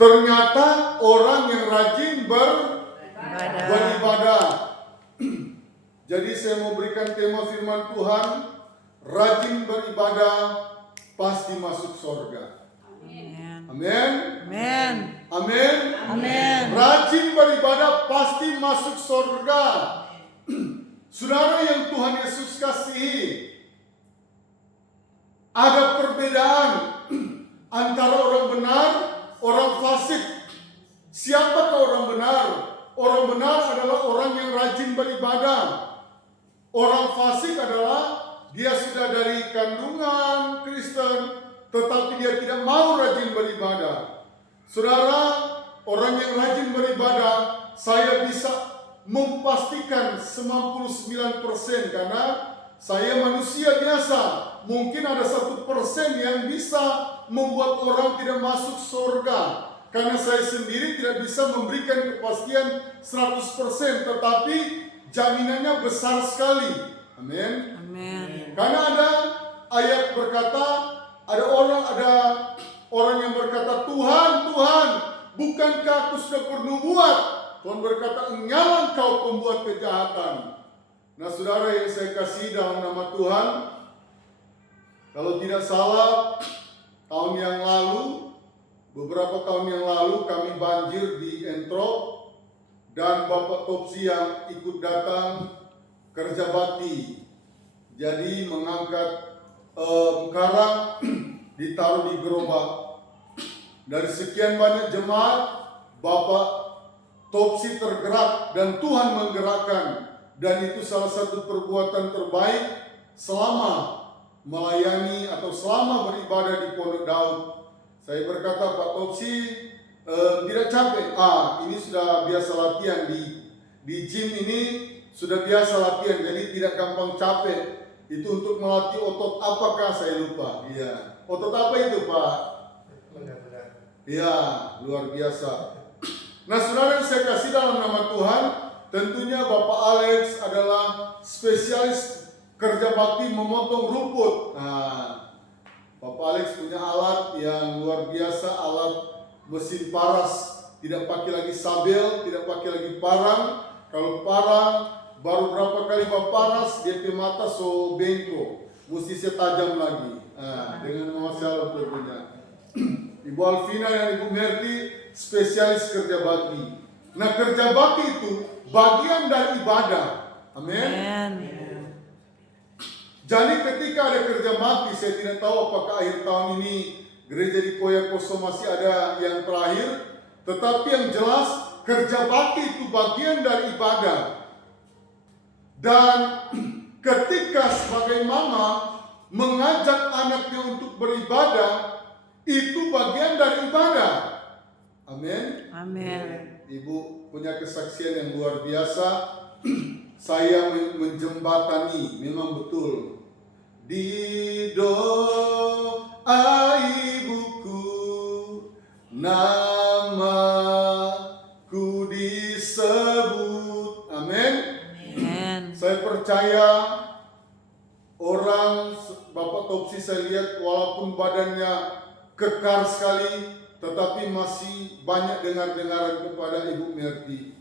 Ternyata orang yang rajin beribadah. Jadi saya mau berikan tema firman Tuhan, rajin beribadah pasti masuk surga. Amin. Amin. Amin. Amin. Rajin beribadah pasti masuk surga. Saudara yang Tuhan Yesus kasihi, ada perbedaan antara orang benar, orang fasik. Siapakah orang benar? Orang benar adalah orang yang rajin beribadah. Orang fasik adalah dia sudah dari kandungan Kristen, tetapi dia tidak mau rajin beribadah. Saudara, orang yang rajin beribadah, saya bisa memastikan 99% karena saya manusia biasa. Mungkin ada 1% yang bisa membuat orang tidak masuk surga. Karena saya sendiri tidak bisa memberikan kepastian 100%, tetapi jaminannya besar sekali. Amin. Amin. Karena ada ayat berkata, ada orang yang berkata, Tuhan, bukankah aku sudah bernubuat? Tuhan berkata, enggak engkau pembuat kejahatan. Nah, saudara yang saya kasih dalam nama Tuhan, kalau tidak salah, beberapa tahun yang lalu kami banjir di Entro, dan Bapak Topsi yang ikut datang kerja bakti. Jadi mengangkat karang ditaruh di gerobak. Dari sekian banyak jemaat, Bapak Topsi tergerak dan Tuhan menggerakkan. Dan itu salah satu perbuatan terbaik selama melayani atau selama beribadah di Pondok Daud. Saya berkata, Pak Topsi tidak capek. Ini sudah biasa latihan di gym ini, sudah biasa latihan, jadi tidak gampang capek. Itu untuk melatih otot apakah saya lupa. Iya. Otot apa itu, Pak? Iya, luar biasa. Nah, saudara yang saya kasih dalam nama Tuhan, tentunya Bapak Alex adalah spesialis kerja bakti memotong rumput. Nah, Bapak Alex punya alat yang luar biasa, alat mesin paras. Tidak pakai lagi sabel, tidak pakai lagi parang. Kalau parang, baru berapa kali paras, dia punya mata so bengkok. Mesti saya tajam lagi. Dengan masalah tentunya. Ibu Alvina dan Ibu Merti spesialis kerja bakti. Nah, kerja bakti itu bagian dari ibadah. Amin. Jadi ketika ada kerja bakti, saya tidak tahu apakah akhir tahun ini gereja di Koyakoso masih ada yang terakhir. Tetapi yang jelas kerja bakti itu bagian dari ibadah. Dan ketika sebagai mama mengajak anaknya untuk beribadah, itu bagian dari ibadah. Amin. Amin. Ibu punya kesaksian yang luar biasa. Saya menjembatani, memang betul. Di doa ibuku, namaku disebut. Amin. Amin. Saya percaya orang Bapak Topsi saya lihat walaupun badannya kekar sekali, tetapi masih banyak dengar-dengaran kepada Ibu Merti.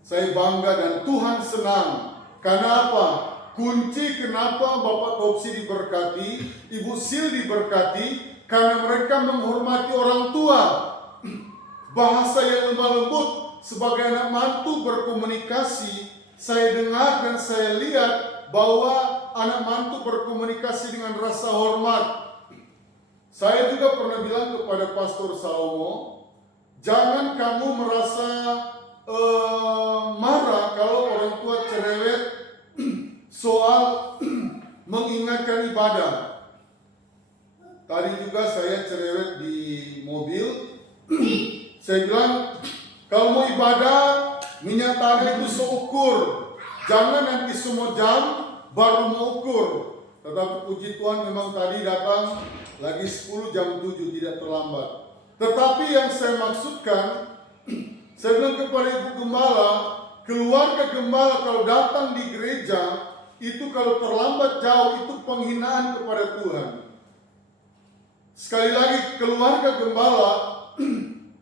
Saya bangga dan Tuhan senang. Karena apa? Kunci kenapa Bapak Topsi diberkati, Ibu Sil diberkati, karena mereka menghormati orang tua. Bahasa yang lemah lembut sebagai anak mantu berkomunikasi, saya dengar dan saya lihat bahwa anak mantu berkomunikasi dengan rasa hormat. Saya juga pernah bilang kepada Pastor Salomo, jangan kamu merasa marah kalau orang tua cerewet soal mengingatkan ibadah. Tadi juga saya cerewet di mobil. Saya bilang, kalau mau ibadah, minyak tanah itu seukur. Jangan nanti semua jam baru mau ukur. Tetapi puji Tuhan memang tadi datang lagi 10 jam 7 tidak terlambat. Tetapi yang saya maksudkan, saya bilang kepada Ibu Gembala, keluarga Gembala kalau datang di gereja, itu kalau terlambat jauh itu penghinaan kepada Tuhan. Sekali lagi, keluarga Gembala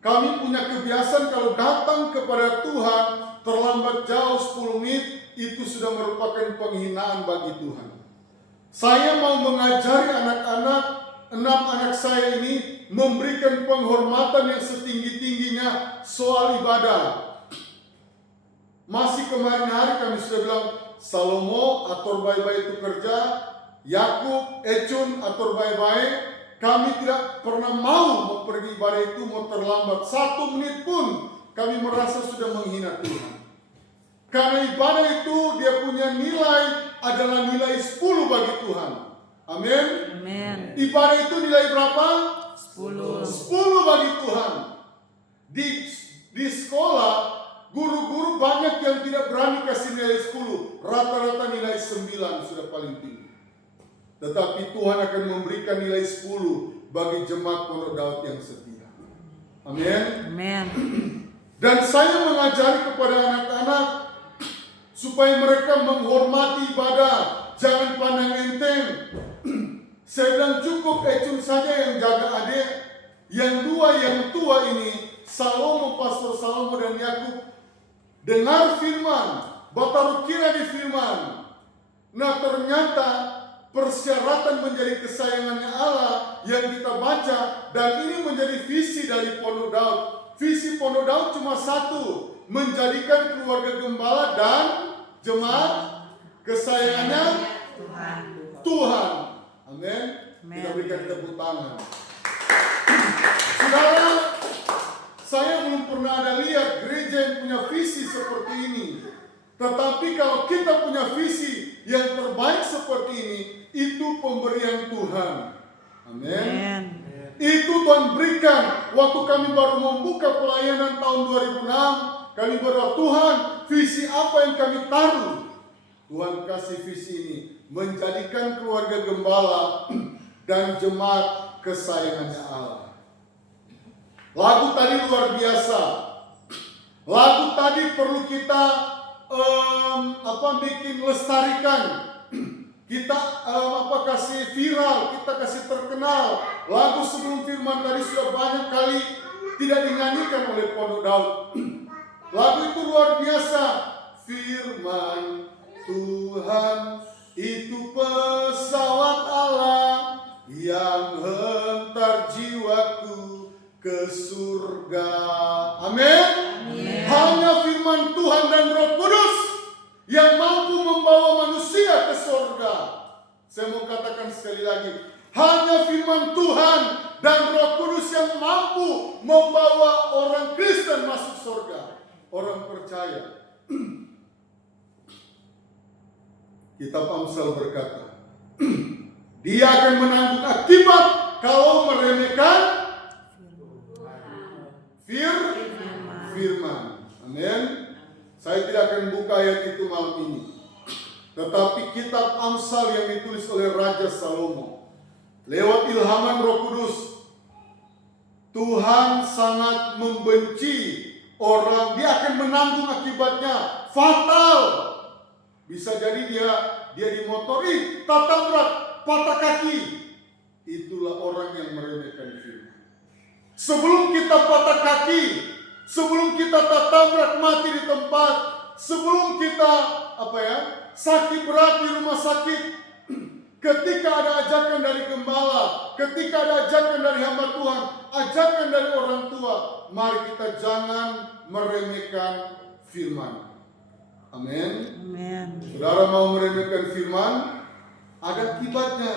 Kami punya kebiasaan kalau datang kepada Tuhan terlambat jauh 10 menit itu sudah merupakan penghinaan bagi Tuhan. Saya mau mengajari anak-anak, 6 anak saya ini memberikan penghormatan yang setinggi-tingginya soal ibadah. Masih kemarin hari kami sudah bilang, Salomo atur baik-baik itu kerja, Yakub, Ecun atur baik-baik. Kami tidak pernah mau pergi ibadah itu mau terlambat 1 menit pun kami merasa sudah menghina Tuhan. Karena ibadah itu dia punya nilai adalah nilai 10 bagi Tuhan. Amin. Amin. Ibadah itu nilai berapa? 10. 10 bagi Tuhan. Di sekolah guru-guru banyak yang tidak berani kasih nilai 10. Rata-rata nilai 9 sudah paling tinggi. Tetapi Tuhan akan memberikan nilai 10 bagi jemaat Pondok Daud yang setia. Amin. Amin. Dan saya mengajari kepada anak-anak supaya mereka menghormati ibadah, jangan pandang enteng. Saya bilang cukup Ecun saja yang jaga adik. Yang dua yang tua ini, Salomo, Pastor Salomo dan Yakub, dengar firman, bataru kira di firman. Nah ternyata persyaratan menjadi kesayangannya Allah yang kita baca, dan ini menjadi visi dari Pondok Daud. Visi Pondok Daud cuma satu, menjadikan keluarga gembala dan jemaat kesayangannya Tuhan. Amin. Kita berikan tepuk tangan. Saudara, saya belum pernah ada lihat gereja yang punya visi seperti ini. Tetapi kalau kita punya visi yang terbaik seperti ini, itu pemberian Tuhan. Amin. Itu Tuhan berikan. Waktu kami baru membuka pelayanan tahun 2006, kami berdoa, Tuhan, visi apa yang kami taruh? Tuhan kasih visi ini, menjadikan keluarga gembala dan jemaat kesayangannya Allah. Lagu tadi luar biasa. Lagu tadi perlu kita bikin lestarikan. Kita kasih viral, kita kasih terkenal. Lagu sebelum firman tadi sudah banyak kali tidak dinyanyikan oleh Pondok Daud. Lagu itu luar biasa. Firman Tuhan itu pesawat Allah yang hentar jiwaku ke surga. Amin. Hanya firman Tuhan dan Roh Kudus yang mampu membawa manusia ke surga. Saya mau katakan sekali lagi, hanya firman Tuhan dan Roh Kudus yang mampu membawa orang Kristen masuk surga, orang percaya. Kitab Amsal berkata, dia akan menanggung akibat kalau meremehkan firman. Amin. Saya tidak akan buka ayat itu malam ini. Tetapi kitab Amsal yang ditulis oleh Raja Salomo, lewat ilhaman Roh Kudus, Tuhan sangat membenci orang, dia akan menanggung akibatnya, fatal. Bisa jadi dia dimotori, tatabrak, patah kaki. Itulah orang yang meremehkan firman. Sebelum kita patah kaki, sebelum kita tatabrak mati di tempat, sebelum kita sakit berat di rumah sakit, ketika ada ajakan dari gembala, ketika ada ajakan dari hamba Tuhan, ajakan dari orang tua, mari kita jangan meremehkan firman. Amin. Saudara mau meremehkan firman, ada akibatnya.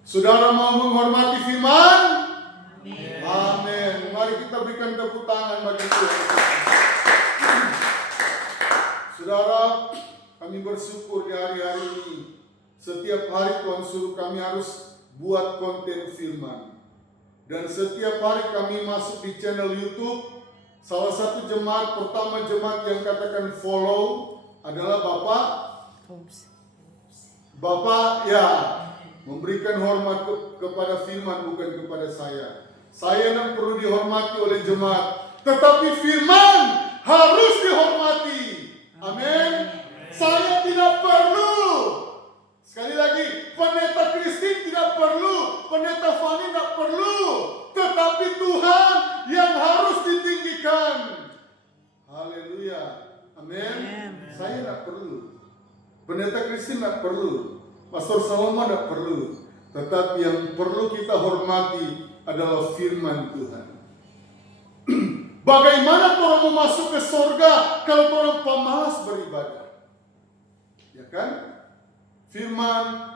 Saudara mau menghormati firman, amin. Mari kita berikan tepuk tangan bagi Tuhan. Saudara, kami bersyukur di hari-hari ini. Setiap hari Tuhan suruh kami harus buat konten firman. Dan setiap hari kami masuk di channel YouTube. Salah satu jemaat, pertama jemaat yang katakan follow adalah Bapak ya memberikan hormat kepada firman, bukan kepada saya. Saya tidak perlu dihormati oleh jemaat, tetapi firman harus dihormati. Amin. Saya tidak perlu. Sekali lagi, pendeta Kristin tidak perlu, pendeta Fani tidak perlu, tetapi Tuhan yang harus ditinggikan. Haleluya. Amin. Saya tidak perlu, pendeta Kristin tidak perlu, Pastor Salomon tidak perlu, tetapi yang perlu kita hormati adalah firman Tuhan. Bagaimana orang mau masuk ke surga kalau orang pemalas beribadah? Ya kan? Firman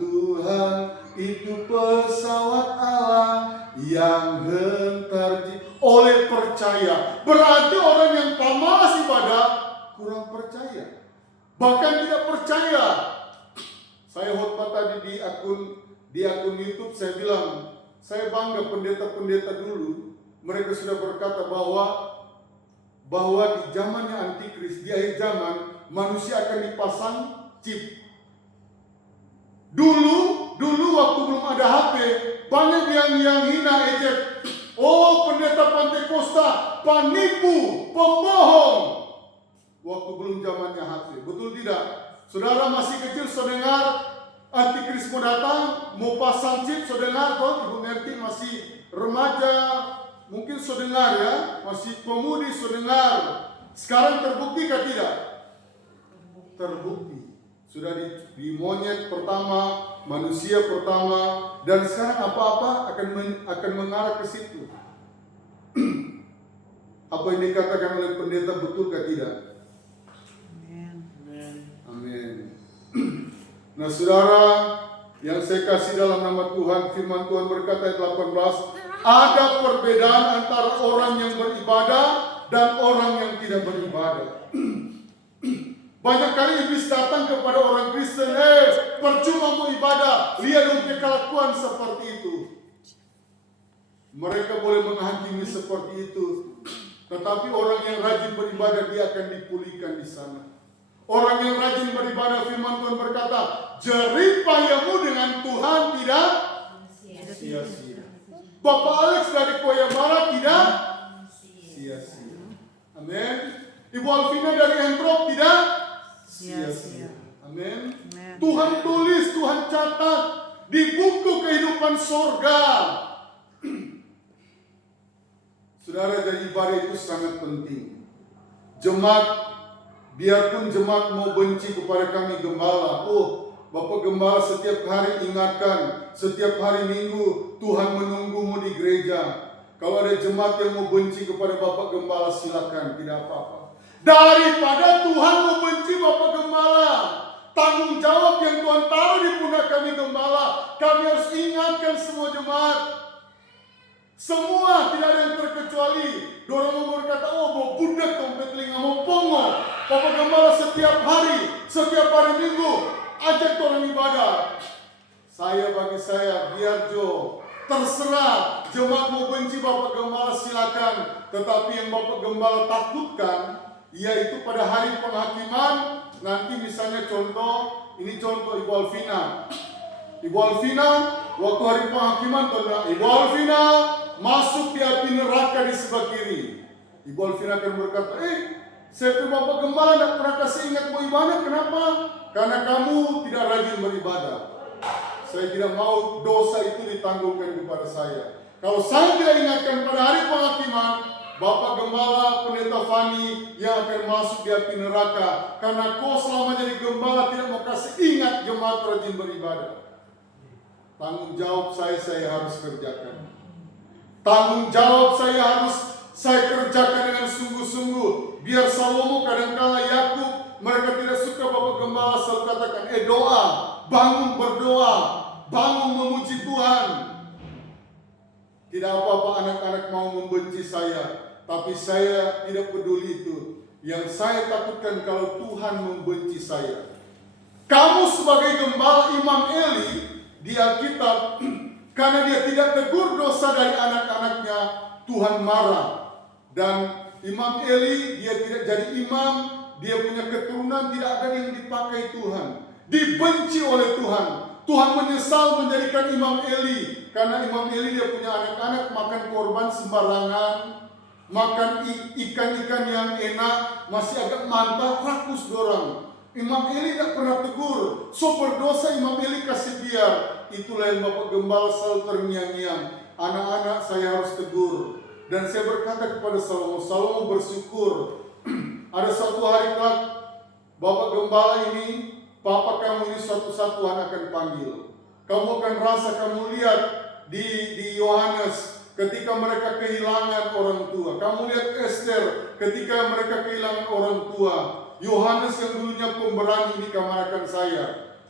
Tuhan itu pesawat Allah yang gentar oleh percaya. Berarti orang yang pemalas ibadah kurang percaya, bahkan tidak percaya. Saya khotbah tadi di akun YouTube, saya bilang, saya bangga pendeta-pendeta dulu. Mereka sudah berkata bahwa di zamannya antikris, di akhir zaman, manusia akan dipasang chip. Dulu waktu belum ada HP, banyak yang hina, ejek. Oh, pendeta Pantekosta, penipu, pembohong. Waktu belum zamannya HP, betul tidak? Saudara masih kecil, saudara dengar antikris mau datang, mau pasang chip, saudara dengar kok. Ibu Merti masih remaja, mungkin saudara dengar ya, masih pemudi saudara dengar. Sekarang terbukti kah tidak? Terbukti. Sudah di monyet pertama, manusia pertama, dan sekarang apa-apa akan mengarah ke situ. Apa yang dikatakan oleh pendeta betulkah tidak? Amin. Nah, saudara yang saya kasih dalam nama Tuhan, firman Tuhan berkata ayat 18, ada perbedaan antara orang yang beribadah dan orang yang tidak beribadah. Banyak kali iblis datang kepada orang Kristen, percuma mau ibadah, lihat dong kelakuan seperti itu. Mereka boleh menghakimi seperti itu, tetapi orang yang rajin beribadah dia akan dipulihkan di sana. Orang yang rajin beribadah, firman Tuhan berkata, jerih payahmu dengan Tuhan tidak sia-sia. Bapak Alex dari Koyamara tidak sia-sia. Amin. Ibu Alvina dari Entrop tidak sia-sia. Amin. Tuhan tulis, Tuhan catat di buku kehidupan surga. Saudara, jadi ibadah itu sangat penting. Jemaat, biarpun jemaat mau benci kepada kami gembala, Bapak Gembala setiap hari ingatkan, setiap hari Minggu Tuhan menunggumu di gereja. Kalau ada jemaat yang mau benci kepada Bapak Gembala, silakan, tidak apa-apa. Daripada Tuhan mau benci Bapak Gembala, tanggung jawab yang Tuhan taruh di pundak kami Gembala, kami harus ingatkan semua jemaat. Semua, tidak ada yang terkecuali. Dorang mau berkata, mau budak dompet telinga, mau pongo. Bapak Gembala setiap hari Minggu ajak orang ibadah. Bagi saya, biar terserah. Jemaat mau benci Bapak Gembala silakan. Tetapi yang Bapak Gembala takutkan, yaitu pada hari penghakiman, nanti misalnya contoh Ibu Alvina. Ibu Alvina, waktu hari penghakiman, Ibu Alvina masuk di api neraka di sebelah kiri. Ibu Alvina akan berkata, saya Bapak Gembala tidak pernah kasih ingat mau ibadah. Kenapa? Karena kamu tidak rajin beribadah. Saya tidak mau dosa itu ditanggungkan kepada saya. Kalau saya tidak ingatkan pada hari penghakiman, Bapak Gembala, Pendeta Fani yang akan masuk di api neraka. Karena kau selama jadi gembala tidak mau kasih ingat jemaat rajin beribadah. Tanggung jawab saya harus kerjakan. Tanggung jawab saya kerjakan dengan sungguh-sungguh. Biar Salomo kadang-kala Yakub, mereka tidak suka Bapak Gembala selalu katakan, doa, bangun berdoa, bangun memuji Tuhan. Tidak apa-apa anak-anak mau membenci saya, tapi saya tidak peduli itu. Yang saya takutkan kalau Tuhan membenci saya. Kamu sebagai gembala Imam Eli di Alkitab, karena dia tidak tegur dosa dari anak-anaknya, Tuhan marah. Dan Imam Eli, dia tidak jadi imam, dia punya keturunan, tidak ada yang dipakai Tuhan. Dibenci oleh Tuhan. Tuhan menyesal menjadikan Imam Eli. Karena Imam Eli dia punya anak-anak makan korban sembarangan, makan ikan-ikan yang enak, masih agak mantap, rakus dorang. Imam Eli tidak pernah tegur. So berdosa Imam Eli kasih biar. Itulah yang Bapak Gembala selalu terngiang-ngiang. Anak-anak saya harus tegur. Dan saya berkata kepada Salomo, Salomo bersyukur. Ada suatu hari kelak Bapak Gembala ini, Papa kamu ini suatu Tuhan akan panggil. Kamu akan rasa, kamu lihat di Yohanes ketika mereka kehilangan orang tua. Kamu lihat Esther ketika mereka kehilangan orang tua. Yohanes yang dulunya pemberani ini kamarakan saya.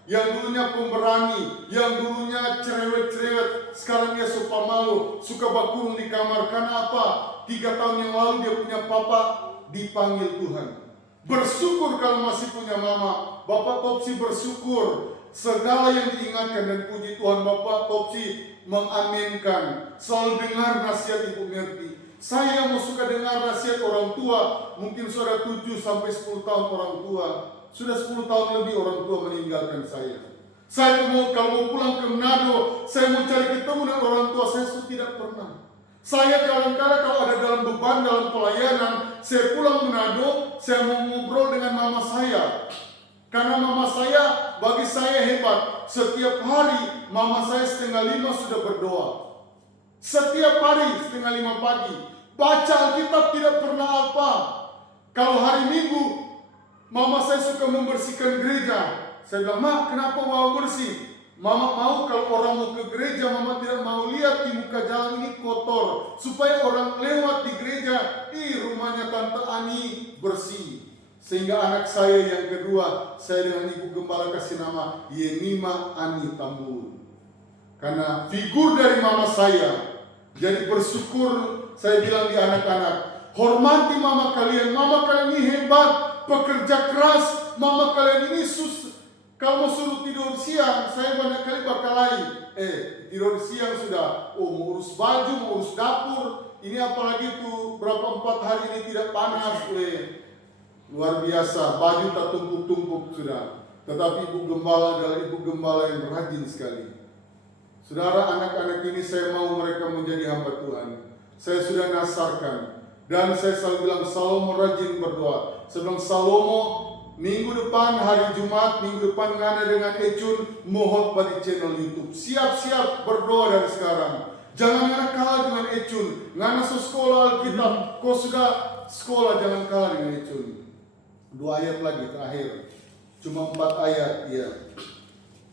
Yang dulunya pemberani, yang dulunya cerewet-cerewet, sekarang dia suka malu, suka bakurung di kamar. Karena apa? 3 tahun yang lalu dia punya papa dipanggil Tuhan. Bersyukur kalau masih punya mama. Bapak Topsi bersyukur. Segala yang diingatkan dan puji Tuhan, Bapak Topsi mengaminkan. Selalu dengar nasihat Ibu Merti. Saya yang mau suka dengar nasihat orang tua. Mungkin sudah 7 sampai 10 tahun orang tua. Sudah 10 tahun lebih orang tua meninggalkan saya. Saya kalau mau pulang ke Manado, saya mau cari ketemu dengan orang tua saya, tidak pernah. Saya kadang-kadang kalau ada dalam beban, dalam pelayanan, saya pulang Manado, saya mau ngobrol dengan mama saya. Karena mama saya, bagi saya hebat. Setiap hari, mama saya 4:30 sudah berdoa. Setiap hari 4:30 pagi. Baca Alkitab tidak pernah apa. Kalau hari Minggu, mama saya suka membersihkan gereja. Saya bilang, Ma, kenapa mau bersih? Mama mau kalau orang mau ke gereja, mama tidak mau lihat di muka jalan ini kotor. Supaya orang lewat di gereja, rumahnya Tante Ani bersih. Sehingga anak saya yang kedua, saya dengan Ibu Gembala kasih nama Yenima Ani Tambun. Karena figur dari mama saya. Jadi bersyukur saya bilang di anak-anak, hormati mama kalian ini hebat, pekerja keras, mama kalian ini kalau mau suruh tidur siang, saya banyak kali bakalai. Tidur siang sudah, mau urus baju, mau urus dapur. Ini apalagi tuh berapa 4 hari ini tidak panas, luar biasa, baju tak tumpuk-tumpuk sudah. Tetapi Ibu Gembala adalah Ibu Gembala yang rajin sekali. Saudara, anak-anak ini saya mau mereka menjadi hamba Tuhan. Saya sudah nasarkan. Dan saya selalu bilang, Salomo rajin berdoa. Saya bilang, Salomo, minggu depan hari Jumat, minggu depan ngana dengan Ecun mohot pada channel YouTube. Siap-siap berdoa dari sekarang. Jangan ngana kalah dengan Ecun. Ngana sekolah Alkitab, kau sudah sekolah, jangan kalah dengan Ecun. 2 ayat lagi terakhir. Cuma 4 ayat, ya.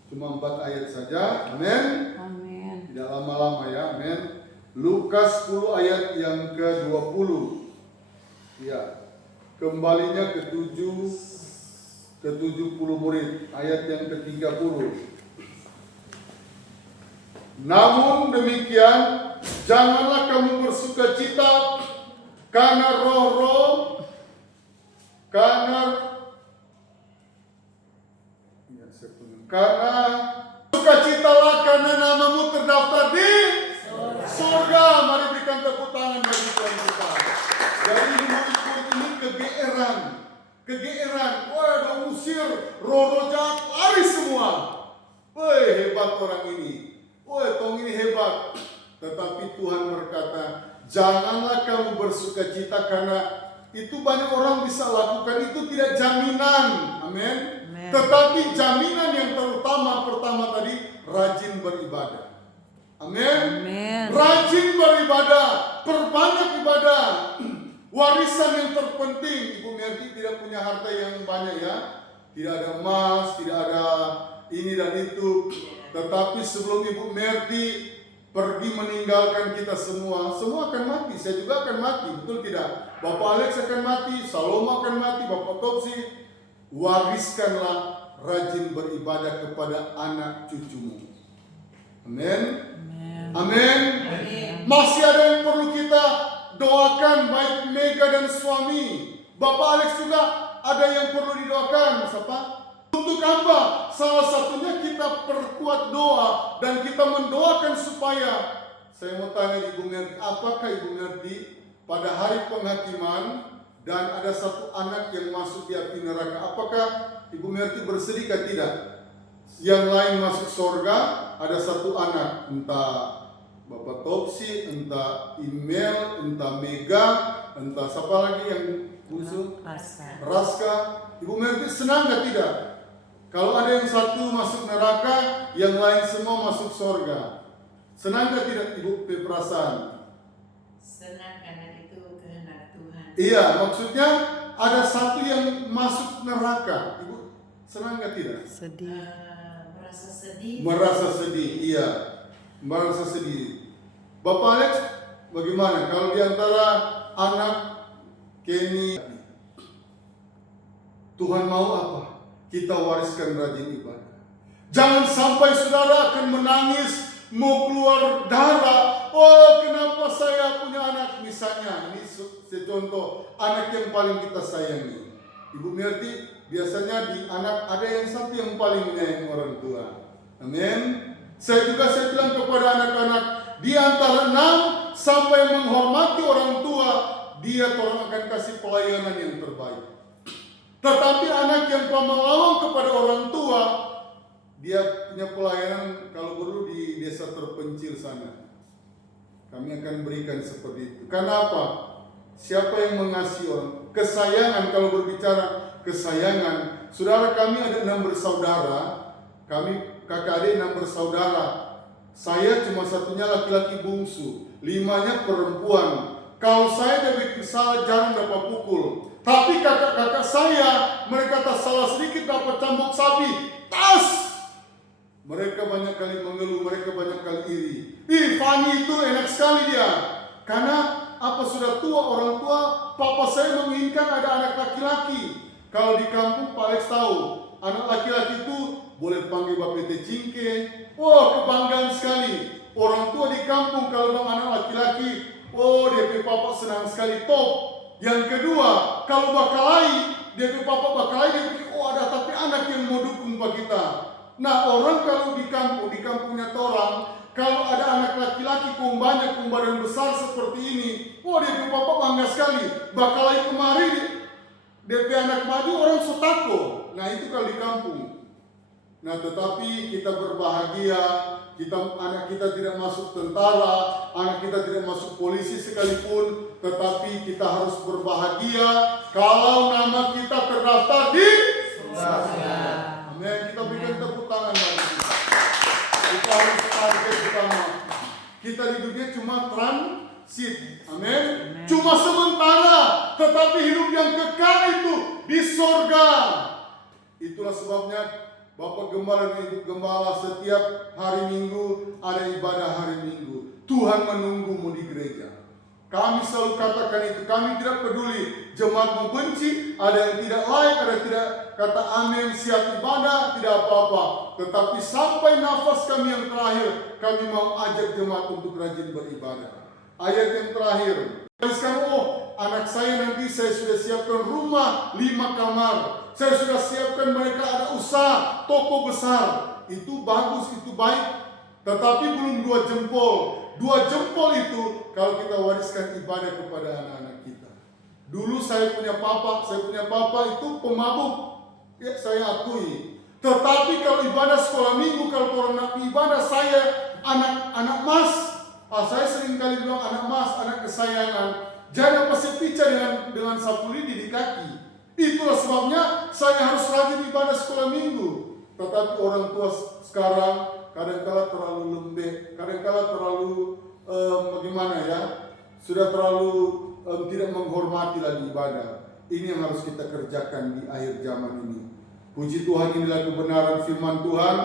Cuma 4 ayat saja. Amin. Amin. Tidak lama-lama ya. Amin. Lukas 10 ayat yang ke-20. Ya. Kembalinya ke-70 murid, ayat yang ke-30. Namun demikian, janganlah kamu bersukacita karena sukacitalah karena namamu terdaftar di surga. Mari berikan tepuk tangan bagi Tuhan kita. Jadi murid-murid ini kegeeran. Wah, udah usir roh jahat, lari semua. Wah, hebat orang ini. Wah, tong ini hebat. Tetapi Tuhan berkata, janganlah kamu bersukacita karena itu banyak orang bisa lakukan, itu tidak jaminan. Amin. Tetapi jaminan yang pertama tadi, rajin beribadah. Amin. Rajin beribadah, perbanyak ibadah. Warisan yang terpenting, Ibu Merti tidak punya harta yang banyak ya. Tidak ada emas, tidak ada ini dan itu. Tetapi sebelum Ibu Merti pergi meninggalkan kita semua akan mati. Saya juga akan mati, betul tidak? Bapak Alex akan mati, Salomo akan mati, Bapak Topsi. Wariskanlah rajin beribadah kepada anak cucumu. Amin. Amin. Masih ada yang perlu kita doakan, baik Mega dan suami. Bapak Alex juga ada yang perlu didoakan. Siapa? Untuk apa? Salah satunya kita perkuat doa dan kita mendoakan supaya, saya mau tanya Ibu Merti, apakah Ibu Merti pada hari penghakiman dan ada satu anak yang masuk di api neraka, apakah Ibu Merti bersedih atau tidak? Yang lain masuk surga, ada satu anak, entah Bapak Topsi, entah Email, entah Mega, entah siapa lagi yang bungsu, Rasa. Raska. Ibu Merti senang nggak tidak? Kalau ada yang satu masuk neraka, yang lain semua masuk surga. Senang nggak tidak Ibu perasaan? Senang karena itu kehendak Tuhan. Iya, maksudnya ada satu yang masuk neraka. Ibu senang nggak tidak? Sedih. Merasa sedih. Merasa sedih, iya. Merasa sedih. Bapak Alex, bagaimana kalau diantara anak Kenny, Tuhan mau apa? Kita wariskan rajin ibadah. Jangan sampai saudara akan menangis, mau keluar darah. Oh, kenapa saya punya anak? Misalnya, ini contoh anak yang paling kita sayangi. Ibu Merti, biasanya di anak ada yang satu yang paling menyayangi orang tua. Amin. Saya bilang kepada anak-anak, di antara 6 sampai menghormati orang tua, dia Tuhan akan kasih pelayanan yang terbaik. Tetapi anak yang pemelawan kepada orang tua, dia punya pelayanan kalau perlu di desa terpencil sana. Kami akan berikan seperti itu. Kenapa? Siapa yang mengasihi orang? Kesayangan, kalau berbicara kesayangan, saudara kami ada 6 bersaudara, kami kakak adik 6 bersaudara. Saya cuma satunya laki-laki bungsu, 5-nya perempuan. Kalau saya dari salah jarang dapat pukul. Tapi kakak-kakak saya, mereka tak salah sedikit dapat cambuk sapi. Tas! Mereka banyak kali mengeluh, mereka banyak kali iri. Ih, Fani itu enak sekali dia. Karena apa sudah tua, orang tua, papa saya menginginkan ada anak laki-laki. Kalau di kampung Pak Alex tahu, anak laki-laki itu boleh panggil Bapak Cingke. Oh, kebanggaan sekali. Orang tua di kampung kalau ada anak laki-laki, oh, dia papa senang sekali, top. Yang kedua, kalau bakalai, dia papa bakalai, dia pikir, oh ada tapi anak yang mau dukung Pak kita. Nah, orang kalau di kampungnya orang, kalau ada anak laki-laki banyak badan besar seperti ini, oh dia papa bangga sekali. Bakalai kemari, dia anak maju orang sotako. Nah itu kalau di kampung. Nah tetapi kita berbahagia, anak kita tidak masuk tentara, anak kita tidak masuk polisi sekalipun, tetapi kita harus berbahagia kalau nama kita terdaftar di surga. Amin. Kita berikan tepuk tangan bagi kita. Kita harus target utama. Kita di dunia cuma transit. Amin. Cuma sementara, tetapi hidup yang kekal itu di surga. Itulah sebabnya Bapak Gembala dan Ibu Gembala setiap hari Minggu ada ibadah hari Minggu. Tuhan menunggumu di gereja. Kami selalu katakan itu. Kami tidak peduli jemaat membenci, ada yang tidak layak, ada yang tidak kata amin, siap ibadah, tidak apa-apa. Tetapi sampai nafas kami yang terakhir, kami mau ajak jemaat untuk rajin beribadah. Ayat yang terakhir. Sekarang, oh anak saya nanti saya sudah siapkan rumah 5 kamar. Saya sudah siapkan mereka ada usaha, toko besar. Itu bagus, itu baik. Tetapi belum 2 jempol. 2 jempol itu kalau kita wariskan ibadah kepada anak-anak kita. Dulu saya punya papa itu pemabuk. Ya saya akui. Tetapi kalau ibadah sekolah minggu, kalau orang ibadah saya anak mas. Saya sering kali bilang anak mas, anak kesayangan. Jangan pasti pica dengan sapu lidi di kaki. Itulah sebabnya saya harus rajin ibadah sekolah minggu. Tetapi orang tua sekarang kadang-kala terlalu lembek, kadang-kala terlalu bagaimana ya, sudah terlalu tidak menghormati lagi ibadah. Ini yang harus kita kerjakan di akhir zaman ini. Puji Tuhan, inilah kebenaran firman Tuhan.